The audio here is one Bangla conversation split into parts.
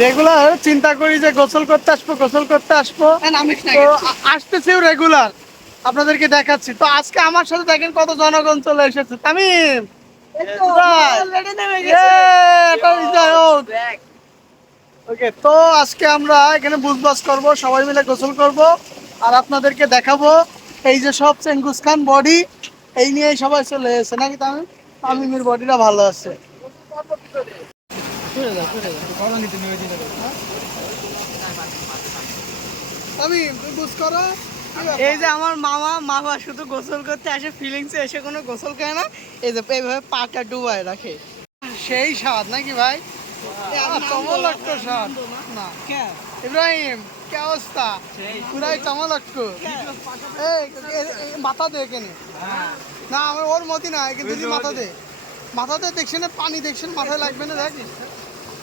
রেগুলার চিন্তা করি যে গোসল করতে আসব গোসল করতে আসব। তো আ- রেগুলার আপনাদেরকে দেখাচ্ছি। তো আজকে আমার সাথে দেখেন কত জনগণ চলে এসেছে। তামিম ওকে তো আজকে আমরা এখানে বুঝবাস করব সবাই মিলে গোসল করব আর আপনাদেরকে দেখাবো এই যে সব চেঙ্গুস খান বডি এই নিয়ে সবাই চলে এসেছে। নাকি তামিম? তামিমের বডিটা ভালো আছে তামিম তুমি বুঝ করো এই যে আমার মামা মামা শুধু গোসল করতে আসে ফিলিংসে এসে কোনো গোসল করে না। এই যে এইভাবে পাটা ডুবায় রাখে। সেই স্বাদ নাকি ভাই? চমলক্ষ স্বাদ। না। ইব্রাহিম কি অবস্থা? পুরাই চমলক্ষ এই এ- এ- মাথা দে এখানে। না আমার ওর মতি না এখানে দিদি মাথা দে। মাথা দে দেখছেন পানি দেখছেন মাথায় লাগবে না দেখ।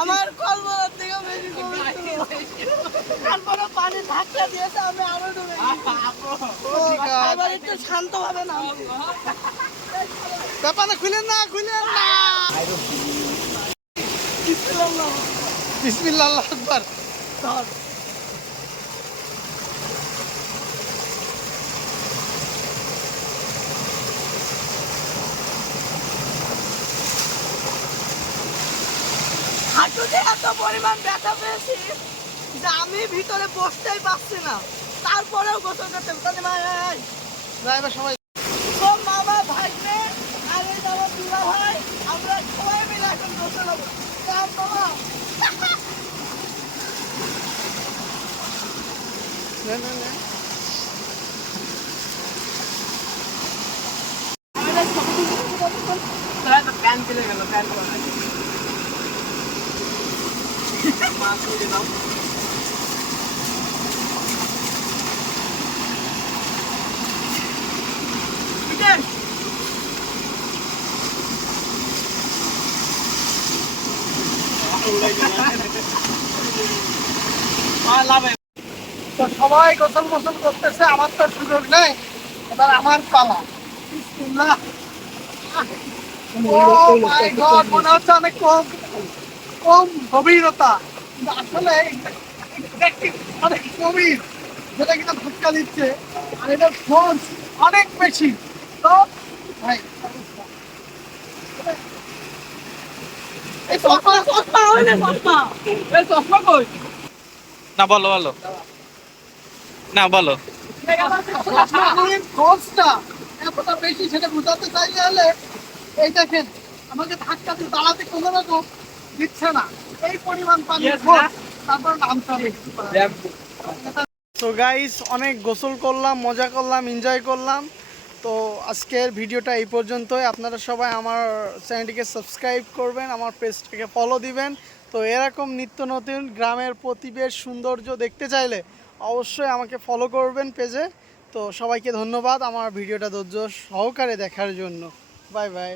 আমার কলবলার থেকে বেশি তারপরে পানি ধাক্কা দিয়েছে আমি আরও ডুবে। এবার একটু শান্ত ভাবে নামছি ব্যাপারটা খুলেন না খুলেন না। বিসমিল্লাহ। আকবার। হাঁটুতে এত পরিমাণ ব্যথা পেয়েছি যে আমি ভিতরে বসতেই পারছি না। তারপরেও গোসল করতে সবাই তো মামা ভাগ্নে আর এই আমার সবাই মিলে এখন গোসল হব তার মামা না, না, না। তো সবাই গোসল গোসল করতেছে আমার তো সুযোগ নেই এবার আমার পালা। মনে হচ্ছে অনেক কম কম গভীরতা। কিন্তু আসলে অনেক গভীর যেটা কিনা ধাক্কা দিচ্ছে আর এটার ফোর্স অনেক বেশি। তো ভাই না বলো বলো। না বলো। এতটা বেশি সেটা বোঝাতে চাইলে হলে এই দেখেন আমাকে ধাক্কা দিয়ে দাঁড়াতে কোনো রকম দিচ্ছে না। এই পরিমাণ পানি তারপর নামতে হবে তো গাইস অনেক গোসল করলাম মজা করলাম এনজয় করলাম। তো আজকের ভিডিওটা এই পর্যন্তই। আপনারা সবাই আমার চ্যানেলটিকে সাবস্ক্রাইব করবেন আমার পেজটাকে ফলো দিবেন। তো এরকম নিত্য নতুন গ্রামের প্রতিবেশ সৌন্দর্য দেখতে চাইলে অবশ্যই আমাকে ফলো করবেন পেজে তো সবাইকে ধন্যবাদ আমার ভিডিওটা ধৈর্য সহকারে দেখার জন্য। Bye bye